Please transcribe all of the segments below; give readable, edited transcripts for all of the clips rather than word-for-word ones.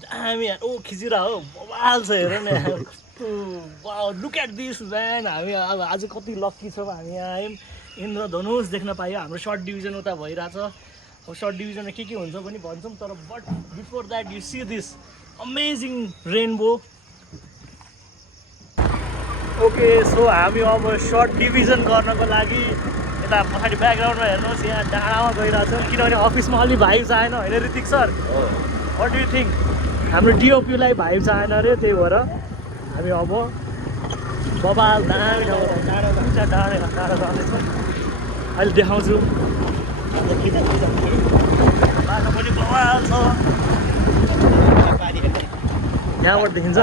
दामी यार ओ खिचिरा हो बवाल छ हेर न यार कस्तो wow look at this man हामी अब आज कति लक्की छौँ हामी यहाँ आयौँ इन्द्रधनुष देख्न पायो हाम्रो सर्ट डिभिजन उता भइरहेछ अब सर्ट डिभिजनमा के हुन्छ पनि भन्छौँ तर but before that you see this amazing rainbow okay so हामी अब सर्ट डिभिजन गर्नको लागि यता पछाडि ब्याकग्राउन्डमा हेर्नुहोस् यहाँ डाँडामा गइरहेछौँ किनभने अफिसमा अलि भाइब्स आएन होइन Hrithik sir what do you think हाम्रो डिओपीलाई भाइब्स आएन अरे त्यही भएर हामी अब बबाल दामी डाँडो जाँदैछौँ अहिले देखाउँछु बाटो पनि बवाल छ यहाँबाट देखिन्छ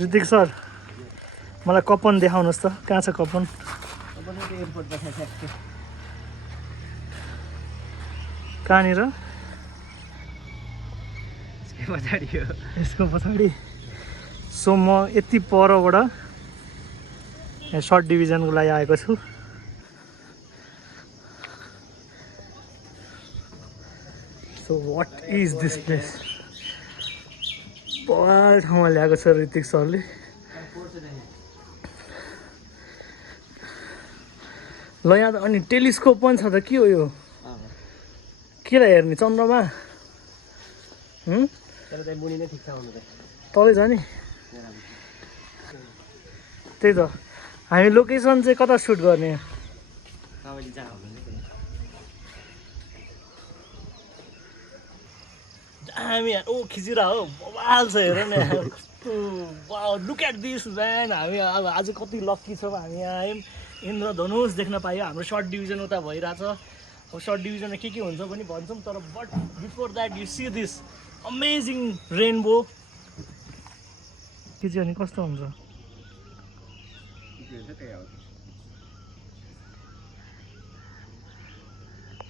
ऋतिक सर मलाई कपन देखाउनुहोस् त कहाँ छ कपन कहाँनिर यसको पछाडि सो म यति परबाट सर्ट डिभिजनको लागि आएको छु so what is this place बवाल ठाउँमा ल्याएको छ ऋतिक सरले ल यहाँ त अनि टेलिस्कोप पनि छ त के हो यो केलाई हेर्ने चन्द्रमा तलै छ नि त्यही त हामी लोकेसन चाहिँ कता सुट गर्ने दामी यार ओ खिचिरा हो बवाल छ हेर न यार कस्तो wow look at this man हामी अब आज कति लक्की छौँ हामी यहाँ आयौँ इन्द्रधनुष देख्न पायो हाम्रो सर्ट डिभिजन उता भइरहेछ अब सर्ट डिभिजनमा के हुन्छ पनि भन्छौँ तर but before that you see this amazing rainbow के चाहिँ अनि कस्तो हुन्छ